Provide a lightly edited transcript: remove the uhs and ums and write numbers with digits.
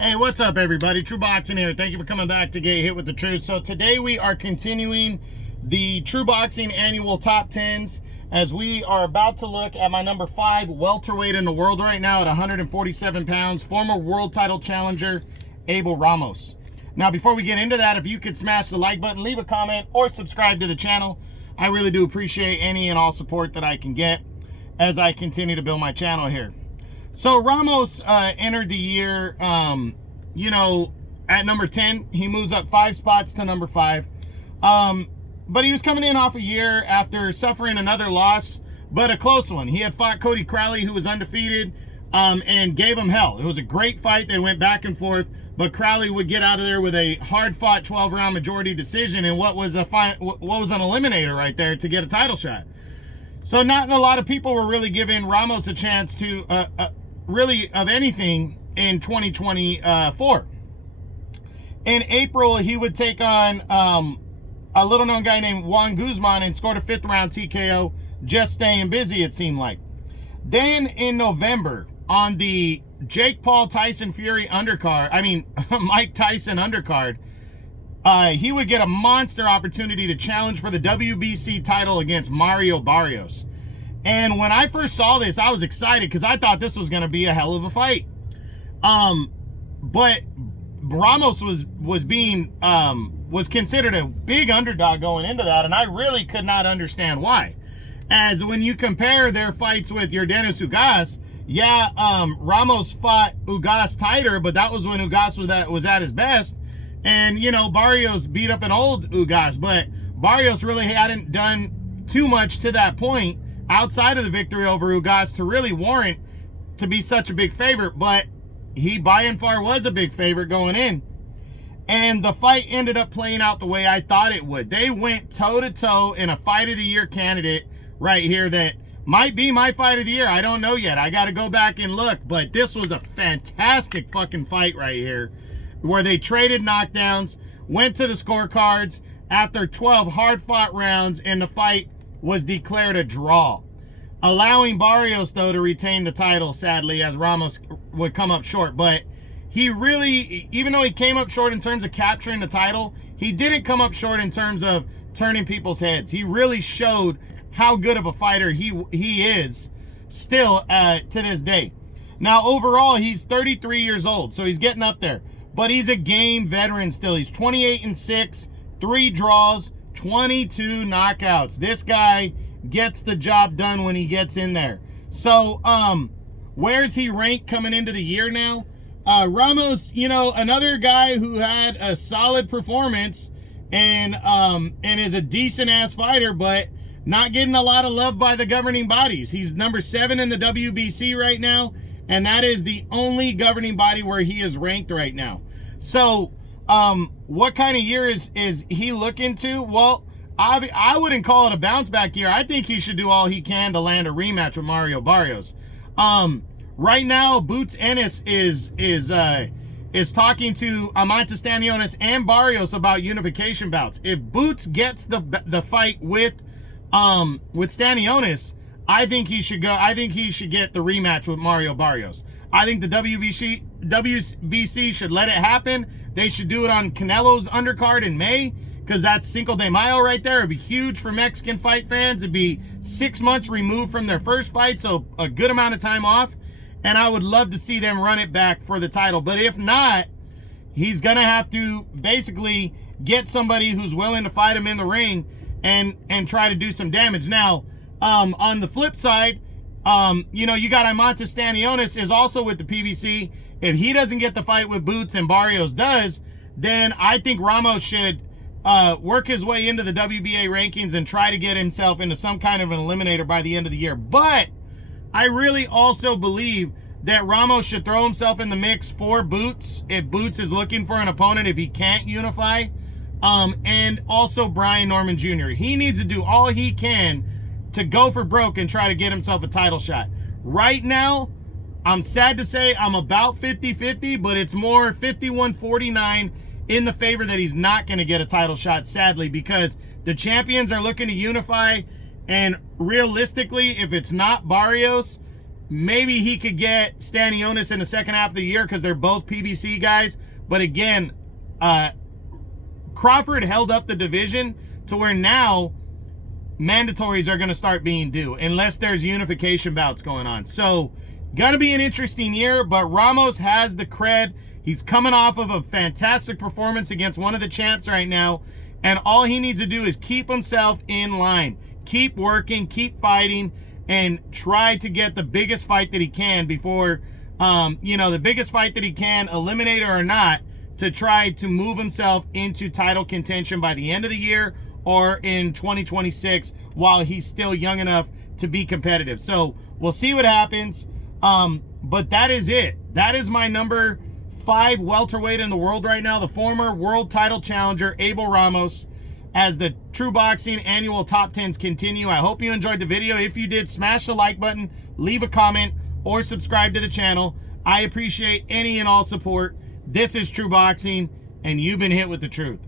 Hey, what's up, everybody? True Boxing here. Thank you for coming back to Get Hit with the Truth. So today we are continuing the True Boxing annual top 10s as we are about to look at my number 5 welterweight in the world right now at 147 pounds, former world title challenger, Abel Ramos. Now, before we get into that, if you could smash the like button, leave a comment, or subscribe to the channel, I really do appreciate any and all support that I can get as I continue to build my channel here. So Ramos entered the year, at number 10. He moves up 5 spots to number 5. But he was coming in off a year after suffering another loss, but a close one. He had fought Cody Crowley, who was undefeated, and gave him hell. It was a great fight. They went back and forth, but Crowley would get out of there with a hard-fought 12-round majority decision in what was an eliminator right there to get a title shot. So not a lot of people were really giving Ramos a chance to really of anything in 2024. In April, he would take on a little-known guy named Juan Guzman and scored a 5th-round TKO, just staying busy, it seemed like. Then in November, on the Jake Paul Tyson Fury undercard, Mike Tyson undercard, he would get a monster opportunity to challenge for the WBC title against Mario Barrios. And when I first saw this, I was excited because I thought this was going to be a hell of a fight. But Ramos was considered a big underdog going into that, and I really could not understand why. As when you compare their fights with Yordenis Ugas, Ramos fought Ugas tighter, but that was when Ugas was at his best. And, Barrios beat up an old Ugas, but Barrios really hadn't done too much to that point outside of the victory over Ugas to really warrant to be such a big favorite, but he by and far was a big favorite going in. And the fight ended up playing out the way I thought it would. They went toe-to-toe in a fight of the year candidate right here that might be my fight of the year. I don't know yet. I got to go back and look, but this was a fantastic fucking fight right here where they traded knockdowns, went to the scorecards after 12 hard-fought rounds, and the fight was declared a draw, allowing Barrios, though, to retain the title, sadly, as Ramos would come up short. But he really, even though he came up short in terms of capturing the title, he didn't come up short in terms of turning people's heads. He really showed how good of a fighter he is still to this day. Now, overall, he's 33 years old, so he's getting up there. But he's a game veteran still. He's 28-6, 3 draws, 22 knockouts. This guy gets the job done when he gets in there. So, where's he ranked coming into the year now? Ramos, another guy who had a solid performance and is a decent-ass fighter, but not getting a lot of love by the governing bodies. He's number 7 in the WBC right now, and that is the only governing body where he is ranked right now. So, what kind of year is he looking to? Well, I wouldn't call it a bounce back year. I think he should do all he can to land a rematch with Mario Barrios. Right now, Boots Ennis is talking to Amante Stanionis and Barrios about unification bouts. If Boots gets the fight with Stanionis, I think he should go. I think he should get the rematch with Mario Barrios. I think the WBC should let it happen. They should do it on Canelo's undercard in May, because that's Cinco de Mayo right there. It'd be huge for Mexican fight fans. It'd be 6 months removed from their first fight, so a good amount of time off. And I would love to see them run it back for the title. But if not, he's going to have to basically get somebody who's willing to fight him in the ring and try to do some damage. Now, on the flip side, you got Amante Stanionis is also with the PBC. If he doesn't get the fight with Boots and Barrios does, then I think Ramos should work his way into the WBA rankings and try to get himself into some kind of an eliminator by the end of the year. But I really also believe that Ramos should throw himself in the mix for Boots if Boots is looking for an opponent if he can't unify. And also Brian Norman Jr. He needs to do all he can to go for broke and try to get himself a title shot. Right now, I'm sad to say I'm about 50-50, but it's more 51-49 in the favor that he's not going to get a title shot, sadly, because the champions are looking to unify, and realistically, if it's not Barrios, Maybe he could get Stanionis in the second half of the year because they're both PBC guys. But again, Crawford held up the division to where now mandatories are going to start being due unless there's unification bouts going on. So going to be an interesting year, but Ramos has the cred. He's coming off of a fantastic performance against one of the champs right now, and all he needs to do is keep himself in line, keep working, keep fighting, and try to get the biggest fight that he can before, the biggest fight that he can, eliminator or not, to try to move himself into title contention by the end of the year or in 2026 while he's still young enough to be competitive. So we'll see what happens. But that is it. That is my number 5 welterweight in the world right now, the former world title challenger, Abel Ramos, as the True Boxing annual top 10s continue. I hope you enjoyed the video. If you did, smash the like button, leave a comment, or subscribe to the channel. I appreciate any and all support. This is True Boxing, and you've been hit with the truth.